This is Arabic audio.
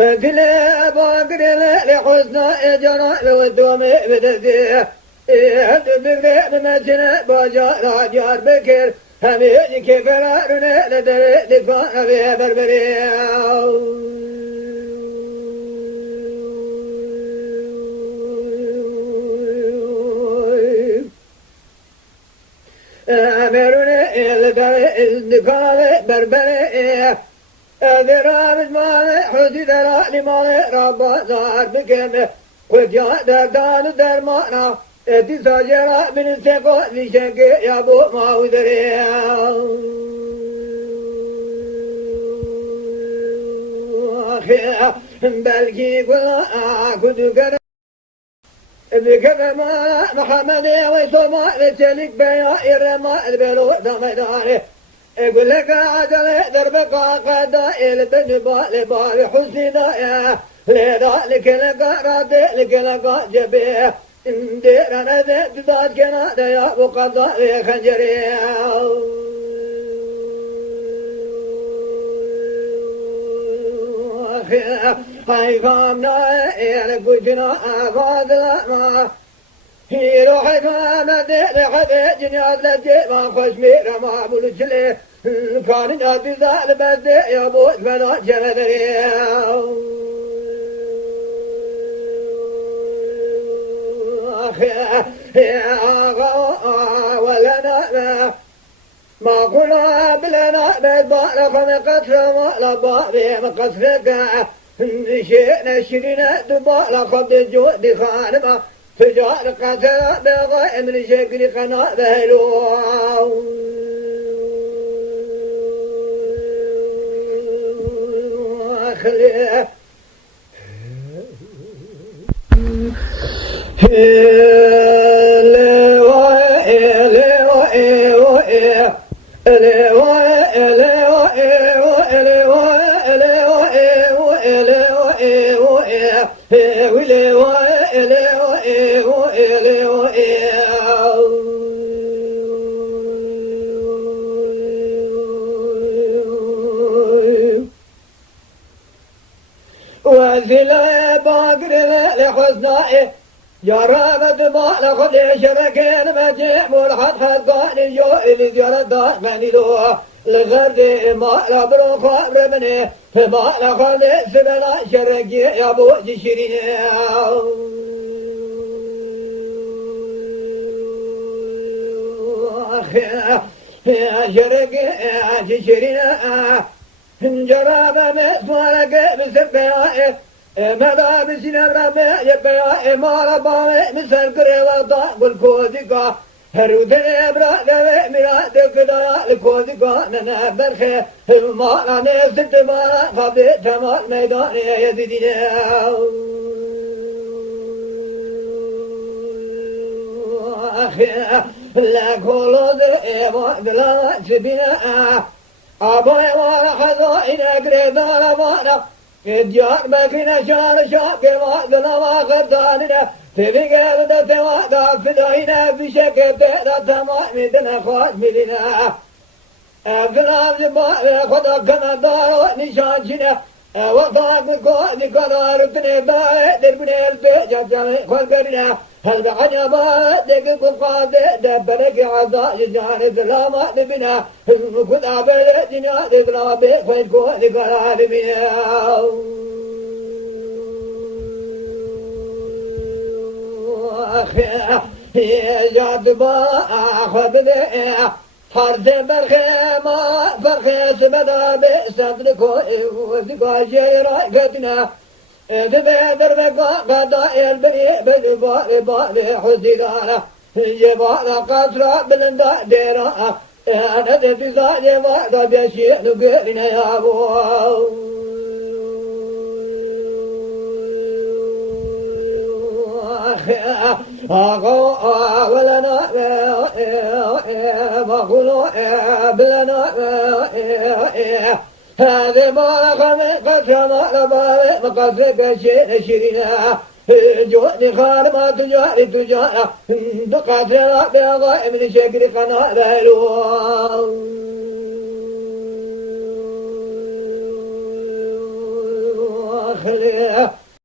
فقلب وقرل لحسن جرى والدوم بدزيه بقرب مسنا بجار جار بكر هميج كفرارنا لدر دفاع بها بربريه أمرنا الدفاع بربريه ذراب مال حدي ذرا مال رب زار بكمه وجاء دردان درمانا تساجرا من سقو لشك يا ابو ما ودري بلكي كل كذا بكذا ما محمد ويسمع لتلك بيا إرما البلو دمداره يقول لك عدل دربك قد البن بال حسنا يا لذلك لك راد لك لك جبيه دير انا ذات كنا يا وقضاء خنجري هاي فامنا يا كوجنا فاضل هي روحي ما دير حد جناد لجيب خوش ميرا ما بولجلي كان نادي ذال بد يا بوت فلا جردري يا ولنا ما كنا بلنا بالبار فنقصر ما لبابي مقصرك نشينا شرينا دبار قبل الجود خانما تجار قتل بغاء من شكل قناة بهلو أخليه وزلا باقر لحسنائه جربت بالا خذ شركين مجيء ملحد حقان الجوئل جرد غنيلوه لغرد ما لبرو خبر منه فبالا خذ سبلا شركي يا ابو جشرين يا شركي يا جشرين جرب مسوارك بسبيائه ماذا بسنا ربي يبيائه ما ربي مسر كريوة والكوزيكا هرودن ابرا دوي مراد كدا الكوزيكا ننا برخي ما راني ست ما خبي تمال ميدان يزيدين لا كولوز ايوا دلا سبينا أبوي وانا خذوين أقريبا وانا إديار بكنا شار شاكر وانا واخداننا تبي قادة توادا فداينا في شكل بيدا تمام مدنا خاص مدنا أبنام جبال خدا كنا دارو نشانشنا وطاق قوضي كنا ركني باي دربني البيجا جامي خلقرنا هل بعنا با دق قاد دبلك عزا جان سلامة بنا كل عبد دنيا دبلا بين كل كلام بنا يا جاد با خبده فرد برخيما فرخيس بدا بسدكو ودقا جيرا قدنا دبادر بقا قضاء البري بدبار بالي حزيدانا جبال قصرا بلندا ديرا أنا دبزا جبال بيشي نقرنا يا أبو ولنا فقلوا بلنا هذه بارك من قدر ما لبارك مقدرك شيء شرنا جوء خار ما تجاري تجارة بقدر بغاء من شكر قناة بلوان خلي